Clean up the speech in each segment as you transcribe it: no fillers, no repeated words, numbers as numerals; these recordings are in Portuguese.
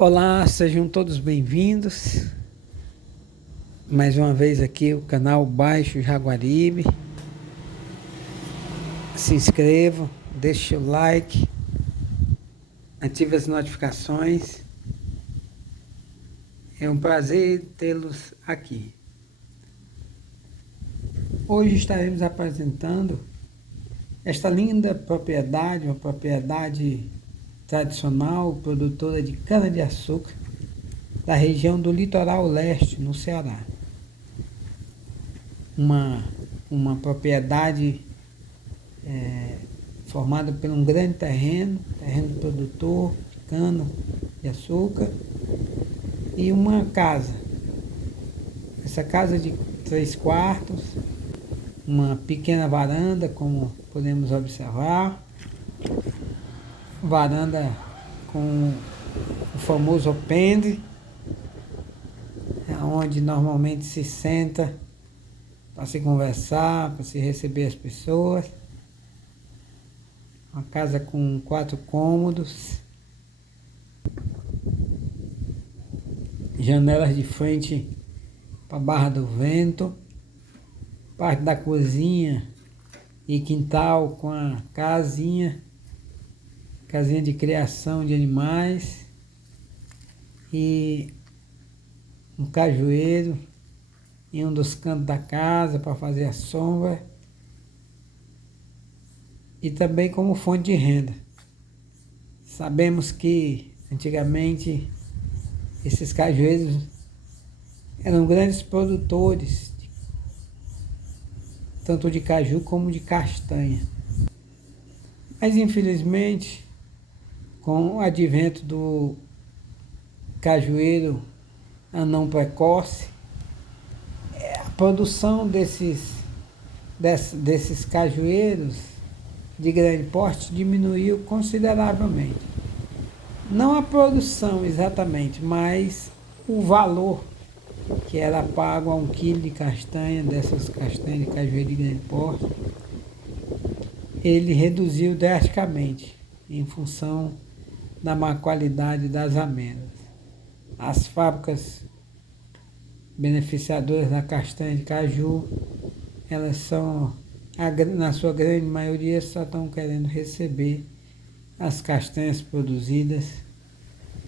Olá, sejam todos bem-vindos. Mais uma vez aqui o canal Baixo Jaguaribe. Se inscrevam, deixe o like, ative as notificações. É um prazer tê-los aqui. Hoje estaremos apresentando esta linda propriedade, uma propriedade tradicional, produtora de cana-de-açúcar, da região do litoral leste, no Ceará. Uma propriedade formada por um grande terreno produtor de cana-de-açúcar, e uma casa. Essa casa de 3 quartos, uma pequena varanda, como podemos observar, varanda com o famoso alpendre, onde normalmente se senta para se conversar, para se receber as pessoas. Uma casa com 4 cômodos, janelas de frente para a Barra do Vento, parte da cozinha e quintal com a casinha de criação de animais, e um cajueiro em um dos cantos da casa para fazer a sombra, e também como fonte de renda. Sabemos que antigamente esses cajueiros eram grandes produtores, tanto de caju como de castanha. Mas infelizmente, com o advento do cajueiro anão precoce, a produção desses cajueiros de grande porte diminuiu consideravelmente. Não a produção exatamente, mas o valor que era pago a 1 quilo de castanha, dessas castanhas de cajueiro de grande porte, ele reduziu drasticamente em função da má qualidade das amêndoas. As fábricas beneficiadoras da castanha de caju, elas são, na sua grande maioria, só estão querendo receber as castanhas produzidas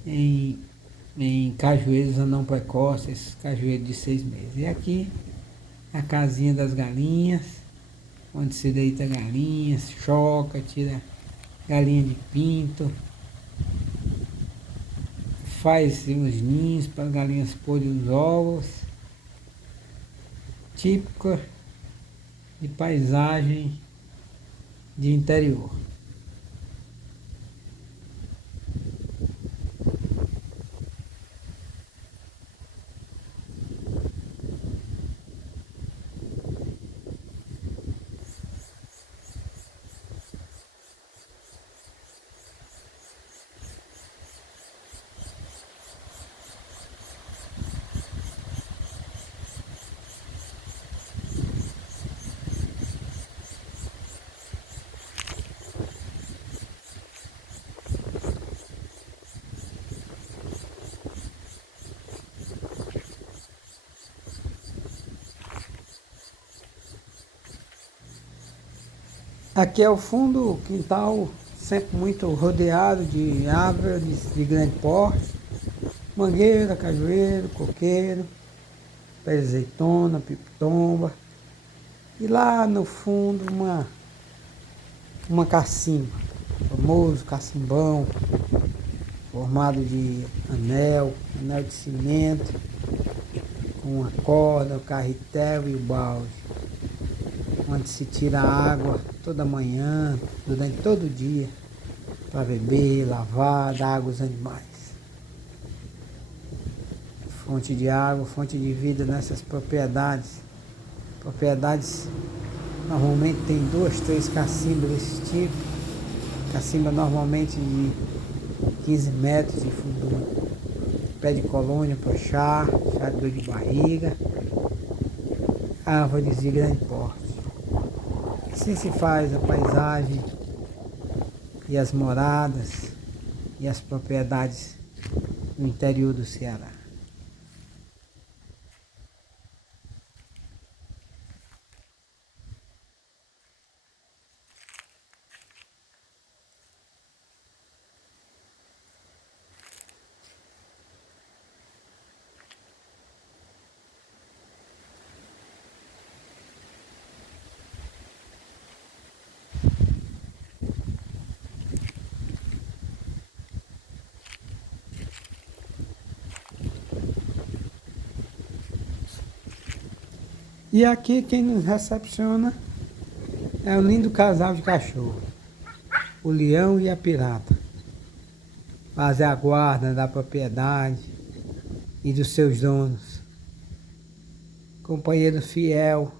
em cajueiros anão precoces, cajueiros de 6 meses. E aqui, a casinha das galinhas, onde se deita galinhas, choca, tira galinha de pinto, faz uns ninhos para as galinhas porem os ovos, típica de paisagem de interior. Aqui é o fundo, o quintal sempre muito rodeado de árvores de grande porte, mangueira, cajueiro, coqueiro, pé de azeitona, pipitomba, e lá no fundo uma cacimba, famoso cacimbão, formado de anel de cimento, com a corda, o carretel e o balde, onde se tira a água toda manhã, durante todo o dia, para beber, lavar, dar água aos animais. Fonte de água, fonte de vida nessas propriedades. Propriedades normalmente tem 2, 3 cacimbas desse tipo. Cacimba normalmente de 15 metros de fundura. Pé de colônia para chá de dor de barriga. Árvores de grande porte. Assim se faz a paisagem e as moradas e as propriedades no interior do Ceará. E aqui quem nos recepciona é um lindo casal de cachorro, o Leão e a Pirata. Fazem a guarda da propriedade e dos seus donos. Companheiro fiel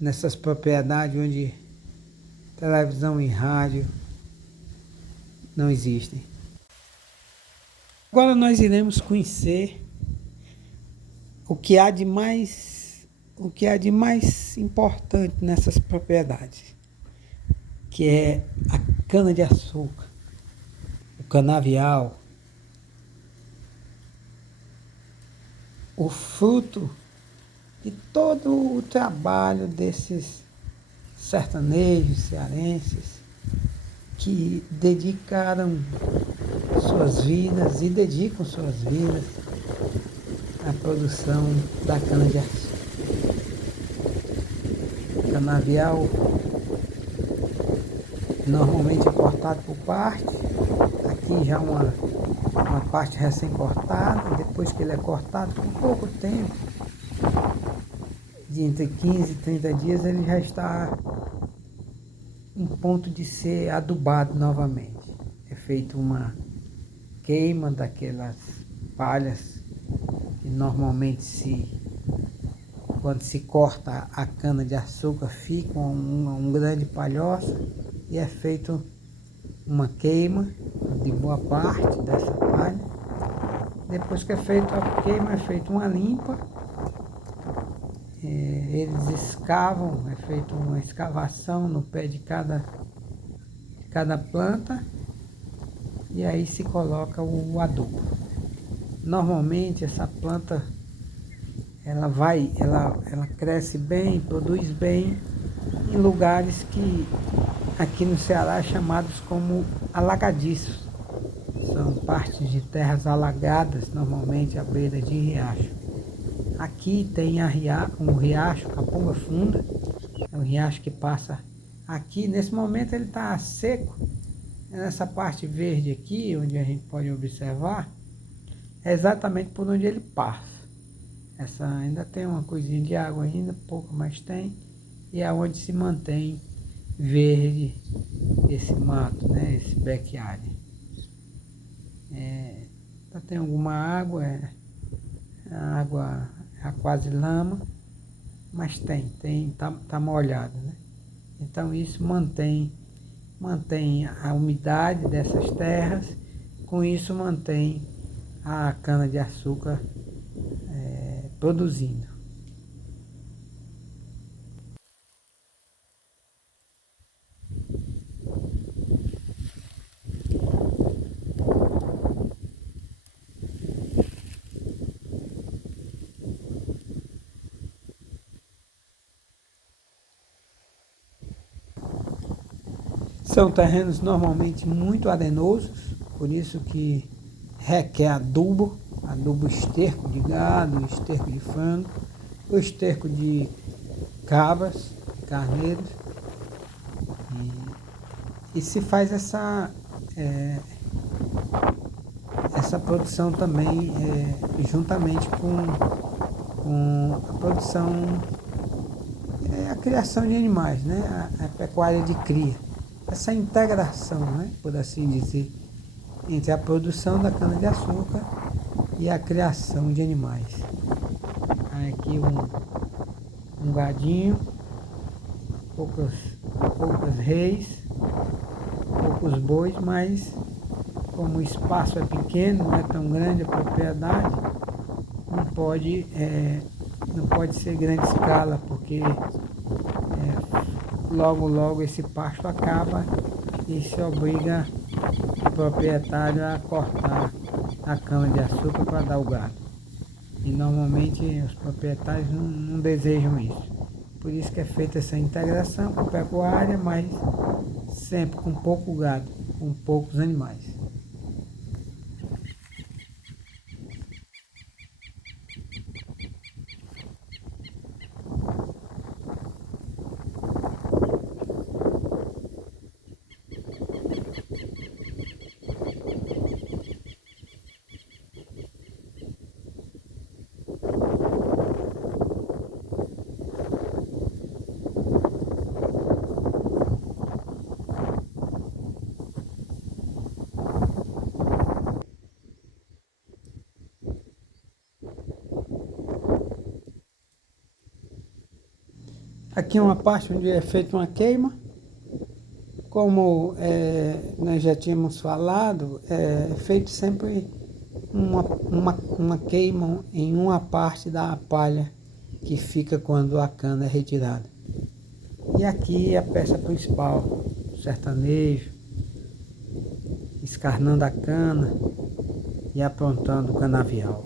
nessas propriedades onde televisão e rádio não existem. Agora nós iremos conhecer o que há de mais importante nessas propriedades, que é a cana-de-açúcar, o canavial, o fruto de todo o trabalho desses sertanejos cearenses que dedicaram suas vidas e dedicam suas vidas à produção da cana-de-açúcar. Canavial normalmente é cortado por parte, aqui já uma parte recém-cortada, depois que ele é cortado por pouco tempo, de entre 15 e 30 dias, ele já está em ponto de ser adubado novamente. É feita uma queima daquelas palhas que normalmente quando se corta a cana-de-açúcar fica um grande palhoça e é feito uma queima de boa parte dessa palha. Depois que é feita a queima, é feita uma limpa. Eles escavam, é feita uma escavação no pé de cada planta e aí se coloca o adubo. Normalmente essa planta ela cresce bem, produz bem em lugares que aqui no Ceará chamados como alagadiços. São partes de terras alagadas, normalmente à beira de riacho. Aqui tem um riacho, Capunga Funda, é um riacho que passa aqui. Nesse momento ele está seco, nessa parte verde aqui, onde a gente pode observar, é exatamente por onde ele passa. Essa ainda tem uma coisinha de água ainda, pouco, mas tem, e é onde se mantém verde esse mato, né, esse backyard. Tem alguma água, a água é quase lama, mas tá molhado, né? Então isso mantém a umidade dessas terras, com isso mantém a cana-de-açúcar produzindo. São terrenos normalmente muito arenosos, por isso que requer adubo esterco de gado, esterco de frango, o esterco de cabras, de carneiros. E se faz essa produção também juntamente com a produção, a criação de animais, né? A pecuária de cria. Essa integração, né, por assim dizer, entre a produção da cana-de-açúcar e a criação de animais. Aqui um gadinho, poucas reis, poucos bois, mas como o espaço é pequeno, não é tão grande a propriedade, não pode ser grande escala, porque logo esse pasto acaba e se obriga o proprietário a cortar a cana-de-açúcar para dar o gado. E normalmente os proprietários não desejam isso. Por isso que é feita essa integração com a pecuária, mas sempre com pouco gado, com poucos animais. Aqui é uma parte onde é feita uma queima. Como nós já tínhamos falado, é feito sempre uma queima em uma parte da palha que fica quando a cana é retirada. E aqui a peça principal, o sertanejo, escarnando a cana e aprontando o canavial.